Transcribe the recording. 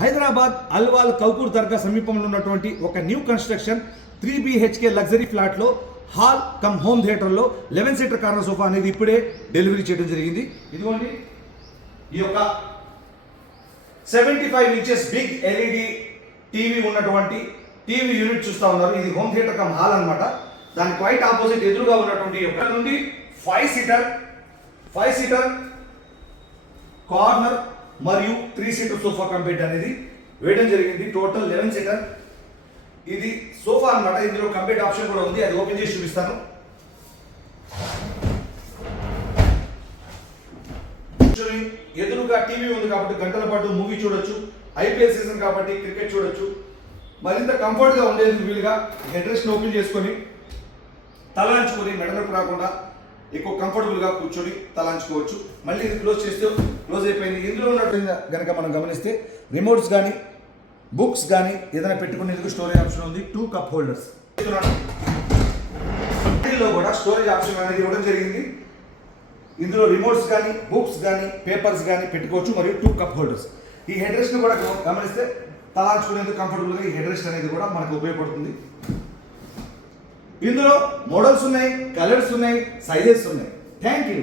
హైదరాబాద్ అల్వాల్ కౌకూర్ దర్గా సమీపంలో ఉన్నటువంటి ఒక న్యూ కన్స్ట్రక్షన్ 3 BHK లగ్జరీ ఫ్లాట్లో హాల్ కమ్ హోమ్ థియేటర్లో 11 సీటర్ కార్నర్ సోఫా అనేది ఇప్పుడే డెలివరీ చేయడం జరిగింది. ఇదిగోండి ఈ యొక్క 75 ఇంచెస్ బిగ్ ఎల్ఈడి టీవీ ఉన్నటువంటి టీవీ యూనిట్ చూస్తూ ఉన్నారు. ఇది హోమ్ థియేటర్ కమ్ హాల్ అనమాట. దాని క్వైట్ ఆపోజిట్ ఎదురుగా ఉన్నటువంటి ఒక నుండి 5 సీటర్ కార్నర్ మరియు 3 సీటర్ సోఫా కంప్లీట్ అనేది వేయడం జరిగింది. టోటల్ 11 సీటర్ ఇది సోఫా అన్నమాట. ఇందులో కంప్లీట్ ఆప్షన్ కూడా ఉంది, అది ఓపెన్ చేసి చూపిస్తాను. ఎదురుగా టీవీ ఉంది కాబట్టి గంటల పాటు మూవీ చూడొచ్చు. ఐపీఎల్ సీజన్ కాబట్టి క్రికెట్ చూడొచ్చు. మరింత కంఫర్ట్గా ఉండేందుకు వీలుగా హెడ్ రెస్ట్ ఓపెన్ చేసుకొని తలాంచుకొని మెడనొప్పి రాకుండా ఎక్కువ కంఫర్టబుల్గా కూర్చొని తలాంచుకోవచ్చు. మళ్ళీ ఇది క్లోజ్ చేస్తే క్లోజ్ అయిపోయింది. ఇందులో ఉన్నట్టు కనుక మనం గమనిస్తే రిమోట్స్ కానీ బుక్స్ కానీ ఏదైనా పెట్టుకునేందుకు స్టోరేజ్ ఆప్షన్ ఉంది. 2 కప్ హోల్డర్స్ ఇందులో కూడా స్టోరేజ్ ఆప్షన్ అనేది ఇవ్వడం జరిగింది. ఇందులో రిమోట్స్ కానీ బుక్స్ కానీ పేపర్స్ కానీ పెట్టుకోవచ్చు మరియు 2 కప్ హోల్డర్స్. ఈ హెడ్ రెస్ట్ని కూడా గమనిస్తే తలాంచుకునేందుకు కంఫర్టబుల్గా ఈ హెడ్ రెస్ట్ అనేది కూడా మనకు ఉపయోగపడుతుంది. ఇందులో మోడల్స్ ఉన్నాయి, కలర్స్ ఉన్నాయి, సైజెస్ ఉన్నాయి. Thank you.